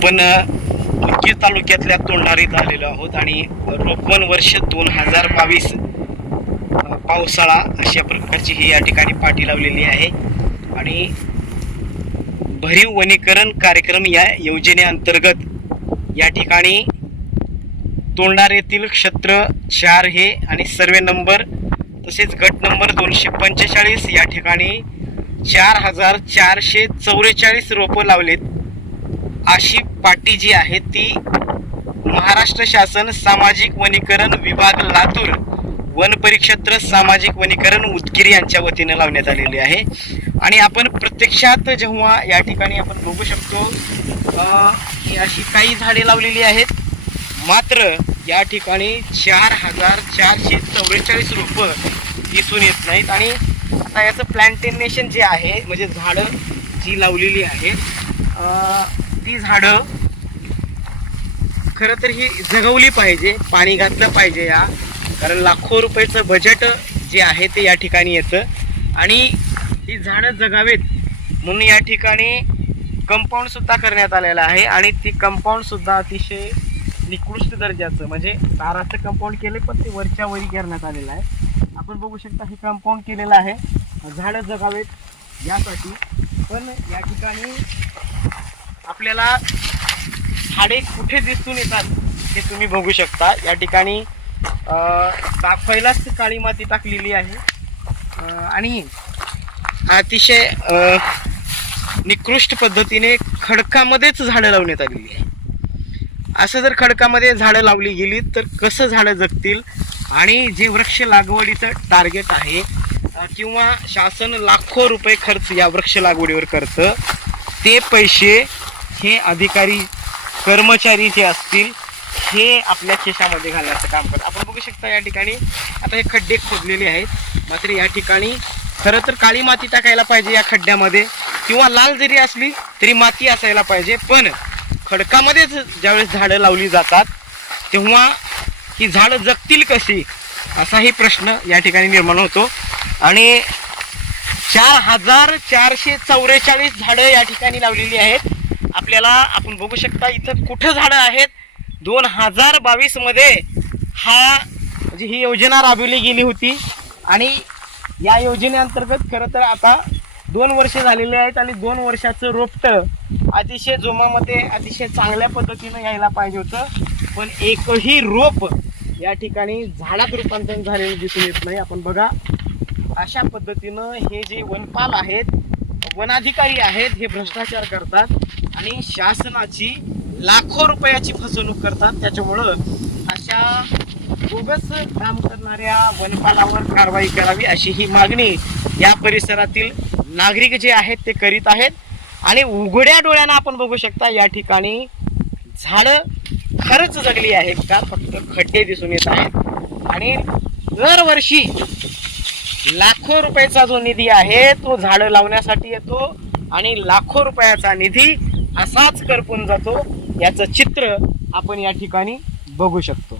आपण अ, तालुक्यातल्या तोंडारीत आलेलो आहोत आणि रोपवन वर्ष दोन हजार बावीस पावसाळा अशा प्रकारची ही या ठिकाणी पाठी लावलेली आहे. आणि भरीव वनीकरण कार्यक्रम या योजनेअंतर्गत या ठिकाणी तोंडार येथील क्षेत्र चार हे आणि सर्वे नंबर तसेच गट नंबर दोनशे पंचेचाळीस या ठिकाणी चार हजार चारशे चौवेचाळीस रोपं लावलेत. अशी पाटी जी आहे ती महाराष्ट्र शासन सामाजिक वनीकरण विभाग लातूर वन परिक्षेत्र सामाजिक वनीकरण उदगीर यांच्या वतीनं लावण्यात आलेली आहे. आणि आपण प्रत्यक्षात जेव्हा या ठिकाणी आपण बघू शकतो की अशी काही झाडे लावलेली आहेत. मात्र या ठिकाणी चार हजार चारशे चव्वेचाळीस रोपं दिसून येत नाहीत. आणि आता याचं प्लॅन्टेनेशन जे आहे म्हणजे झाडं जी लावलेली आहेत ती झाडं खरं तर ही जगवली पाहिजे पाणी घातलं पाहिजे या. कारण लाखो रुपयाचं बजेट जे आहे ते या ठिकाणी येतं. आणि ही झाडं जगावेत म्हणून या ठिकाणी कंपाऊंड सुद्धा करण्यात आलेलं आहे. आणि ती कंपाऊंड सुद्धा अतिशय निकृष्ट दर्जाचं म्हणजे ताराचं कंपाऊंड केले पण ते वरच्या वरी करण्यात आलेलं आहे. आपण बघू शकता हे कंपाऊंड केलेलं आहे. झाडं जगावेत यासाठी. पण या ठिकाणी आपल्याला झाडे कुठे दिसून येतात हे तुम्ही बघू शकता. या ठिकाणी दाखवायलाच काळी माती टाकलेली आहे. आणि अतिशय निकृष्ट पद्धतीने खडकामध्येच झाडं लावण्यात आलेली आहे असं जर खडकामध्ये झाडं लावली गेली तर कसं झाडं जगतील? आणि जे वृक्ष लागवडीचं टार्गेट आहे किंवा शासन लाखो रुपये खर्च या वृक्ष लागवडीवर करतं ते पैसे हे अधिकारी कर्मचारी जे असतील हे आपल्या खिशामध्ये घालण्याचं काम करतात. आपण बघू शकता या ठिकाणी आता हे खड्डे खोदलेले आहेत. मात्र या ठिकाणी खरं तर काळी माती टाकायला पाहिजे या खड्ड्यामध्ये. किंवा लाल जरी असली तरी माती असायला पाहिजे. पण खडकामध्येच ज्यावेळेस झाडं लावली जातात तेव्हा ही झाडं जगतील कशी? असाही प्रश्न या ठिकाणी निर्माण होतो. आणि चार हजार चारशे चौवेचाळीस झाडं या ठिकाणी लावलेली आहेत. आपल्याला आपण बघू शकता इथं कुठं झाडं आहेत? दोन हजार बावीसमध्ये हा म्हणजे ही योजना राबवली गेली होती. आणि या योजनेअंतर्गत खरं तर आता दोन वर्ष झालेले आहेत आणि दोन वर्षाचं रोपटं अतिशय जोमामध्ये अतिशय चांगल्या पद्धतीनं यायला पाहिजे होतं. पण एकही रोप या ठिकाणी झाडात रूपांतरण झालेलं दिसून येत नाही. आपण बघा अशा पद्धतीनं हे जे वनपाल आहेत वनाधिकारी आहेत हे भ्रष्टाचार करतात. आणि शासनाची लाखो रुपयाची फसवणूक करतात. त्याच्यामुळं अशा बोगस काम करणाऱ्या वनपालावर कारवाई करावी अशी ही मागणी या परिसरातील नागरिक जे आहेत ते करीत आहेत. आणि उघड्या डोळ्यानं आपण बघू शकता या ठिकाणी झाडं खरंच जगली आहेत का? फक्त खड्डे दिसून येत आहेत. आणि दरवर्षी लाखो रुपयाचा जो निधी आहे तो झाडं लावण्यासाठी येतो आणि लाखो रुपयाचा निधी असाच करपून जातो याचं चित्र आपण या ठिकाणी बघू शकतो.